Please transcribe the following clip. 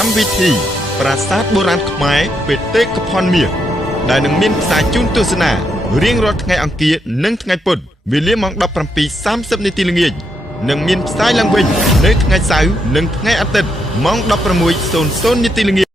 កម្មវិធីប្រាសាទបុរាណខ្មែរបេតិកភណ្ឌមាសដែលនឹងមានផ្សាយជូនទស្សនារៀងរាល់ថ្ងៃអង្គារនិងថ្ងៃពុធវេលាម៉ោង 17:30 នាទីល្ងាចនិងមានផ្សាយឡើងវិញនៅថ្ងៃសៅរ៍និងថ្ងៃអាទិត្យម៉ោង 16:00 នាទីល្ងាច